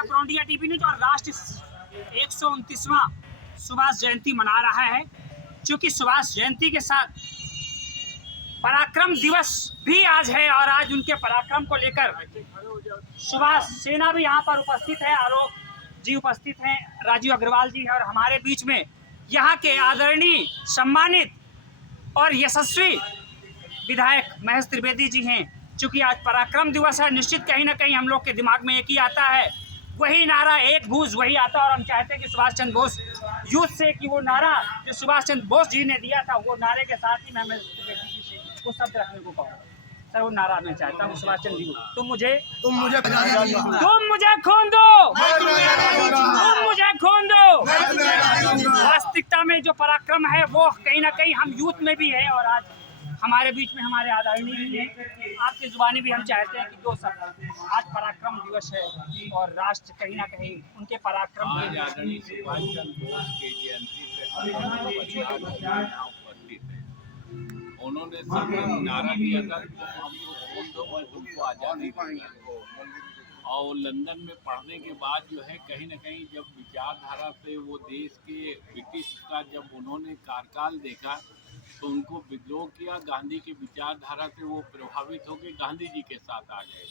रहे प्रौंडिया TV news और राष्ट्र 129वां सुभाष जयंती मना रहा है। क्योंकि सुभाष जयंती के साथ पराक्रम दिवस भी आज है और आज उनके पराक्रम को लेकर सुभाष सेना भी यहाँ पर उपस्थित है। आलोक जी उपस्थित हैं, राजीव अग्रवाल जी है और हमारे बीच में यहाँ के आदरणीय सम्मानित और यशस्वी विधायक महेश त्रिवेदी जी हैं। चूँकि आज पराक्रम दिवस है, निश्चित कहीं ना कहीं हम लोग के दिमाग में एक ही आता है, वही नारा एक गूंज वही आता है। और हम चाहते हैं कि सुभाष चंद्र बोस यूथ से कि वो नारा जो सुभाष चंद्र बोस जी ने दिया था, वो नारे के साथ ही मैं महेश त्रिवेदी जी से वो शब्द रखने को कहूँगा। सर, वो नारा मैं चाहता हूँ सुभाष चंद्र जी, तुम मुझे खून दो, तुम मुझे खून दो। वास्तविकता में जो पराक्रम है वो कहीं ना कहीं हम यूथ में भी है और आज हमारे बीच में हमारे आदरणीय भी हैं। आपकी जुबानी भी हम चाहते हैं कि दो शब्द, आज पराक्रम दिवस है और राष्ट्र कहीं ना कहीं उनके पराक्रम के आदरणीय सुभाष चंद्र बोस की जयंती पे उपस्थित है। उन्होंने सब नारा दिया था हमको तुमको आज़ादी और लंदन में पढ़ने के बाद जो है कहीं ना कहीं जब विचारधारा से वो देश के ब्रिटिश का जब उन्होंने कार्यकाल देखा तो उनको विद्रोह किया। गांधी की विचारधारा से वो प्रभावित होकर गांधी जी के साथ आ गए।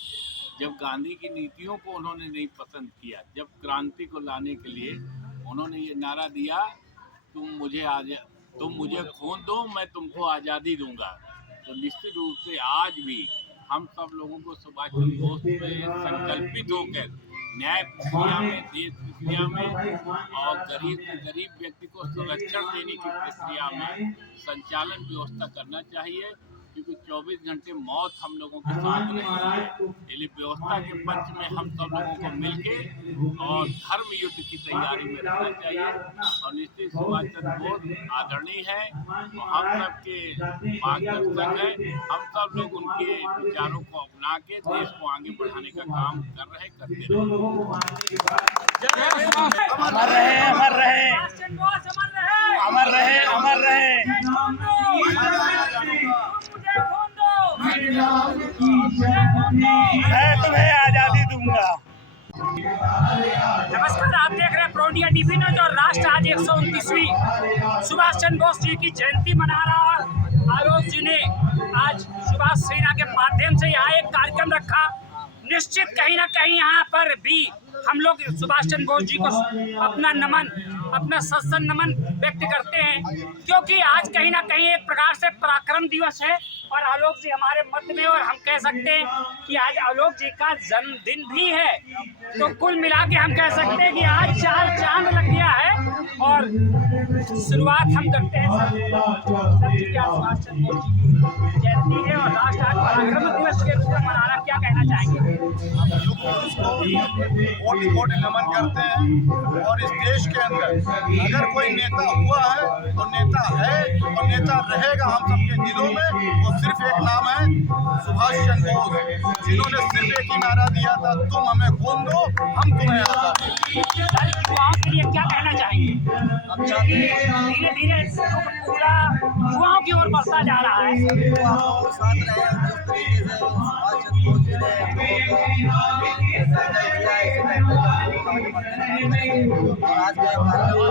जब गांधी की नीतियों को उन्होंने नहीं पसंद किया, जब क्रांति को लाने के लिए उन्होंने ये नारा दिया, तुम मुझे खून दो, मैं तुमको आज़ादी दूंगा। तो निश्चित रूप से आज भी हम सब लोगों को सुभाष चंद्र बोस में संकल्पित होकर न्याय प्रक्रिया में, देश प्रक्रिया में और गरीब से गरीब व्यक्ति को संरक्षण देने की प्रक्रिया में संचालन व्यवस्था करना चाहिए। क्योंकि 24 घंटे मौत हम लोगों के साथ रही है, इसलिए व्यवस्था के पक्ष में हम सब लोगों को मिलके और धर्म युद्ध की तैयारी में रहना चाहिए। और निश्चित सुभाष चंद्र बोस आदरणीय है, हम सब के मार्गदर्शक है। हम सब लोग उनके विचारों को अपना के देश को आगे बढ़ाने का काम कर रहे करते रहे। अमर रहे, अमर रहे, अमर रहे, अमर रहे। मैं तुम्हें आजादी दूंगा। नमस्कार, आप देख रहे हैं प्रौंडिया टीवी न्यूज और राष्ट्र आज 129वीं सुभाष चंद्र बोस जी की जयंती मना रहा। आलोक जी ने आज सुभाष सेना के माध्यम से यहाँ एक कार्यक्रम रखा। निश्चित कहीं ना कहीं यहाँ पर भी हम लोग सुभाष चंद्र बोस जी को अपना नमन, अपना सत्सन नमन व्यक्त करते हैं। क्योंकि आज कहीं ना कहीं एक प्रकार से पराक्रम दिवस है और आलोक जी हमारे मत में, और हम कह सकते हैं कि आज आलोक जी का जन्मदिन भी है। तो कुल मिला के हम कह सकते हैं कि आज 4 चांद लग गया है और शुरुआत हम करते हैं सुभाष चंद्र बोस जी की जयंती है और राष्ट्र आज पराक्रम दिवस के रूप में मनाना। क्या कहना चाहेंगे? कोटि नमन करते हैं और इस देश के अंदर अगर कोई नेता हुआ है तो नेता है और नेता रहेगा हम सबके दिलों में। वो सिर्फ एक नाम है, सुभाष चंद्र बोस, जिन्होंने सिर्फ एक ही नारा दिया था, तुम हमें खून दो, हम तुम्हें आज़ादी। युवाओं के लिए क्या कहना चाहेंगे? धीरे धीरे पूरा युवाओं की ओर बढ़ता जा रहा है। आज का कार्यक्रम हो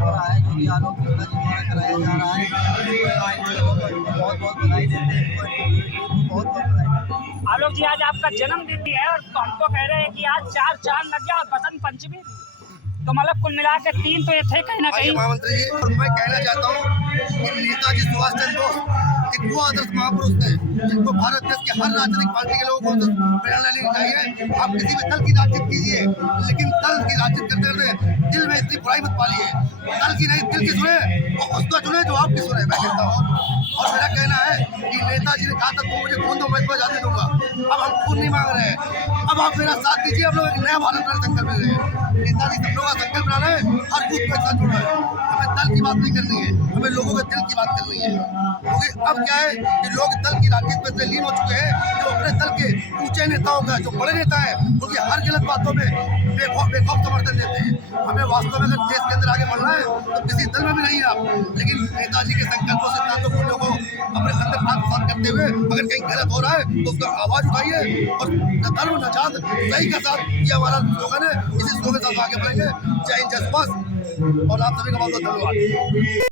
रहा है जो कि आलोक द्वारा कराया जा रहा है। बहुत बहुत बधाई देते हैं, बहुत बहुत बधाई। आलोक जी, आज आपका जन्मदिन भी है और हम तो कह रहे हैं कि आज 4 चांद लग गया और बसंत पंचमी, तो मतलब कुल मिला के 3 तो ये थे कहीं ना कहीं। महामंत्री जी, और मैं कहना चाहता हूँ कि नेताजी सुभाष चंद्र बोस एक वो आदर्श महापुरुष थे जिनको भारत देश के हर राजनीतिक पार्टी के लोगों को प्रेरणा लेनी चाहिए। आप किसी भी दल की राजनीति कीजिए, लेकिन दल की राजनीति करते करते दिल में इतनी बुराई मत पालिए। दल की नहीं, दिल की सुने और उसको चुने जो आपकी सुने, मैं कहता हूँ। और मेरा कहना है कि नेताजी ने कहा था तुम मुझे खून दो, मैं तुम्हें आज़ादी दूंगा। अब हम खून नहीं मांग रहे हैं, अब आप मेरा साथ दीजिए। हम लोग एक नया भारत का संकल्प ले रहे हैं। नेताजी सब लोग का संकल्प बना रहे हैं, हर बूथ के साथ जुड़ रहे हैं। हमें दल की बात नहीं करनी है, हमें लोगों के दिल की बात करनी है। क्योंकि अब अब क्या है कि लोग दल की राजनीति में इतने लीन हो चुके हैं कि वो अपने दल के ऊंचे नेताओं का, जो बड़े नेता है, उनकी हर गलत बातों में बेखौफ समर्थन देते हैं। हमें वास्तव में अगर देश के अंदर आगे बढ़ना है तो किसी दल में भी नहीं है आप, लेकिन नेताजी के संकल्पों सिद्धांतों मूल्यों को अपने अंदर आत्मसात करते हुए अगर कहीं गलत हो रहा है तो उसका आवाज उठाइए और न धर्म न जात सही के साथ, ये हमारा स्लोगन है। इसी स्लोगन के साथ आगे बढ़ेंगे। जय हिंद, जय सुभाष, और आप सभी का बहुत बहुत धन्यवाद।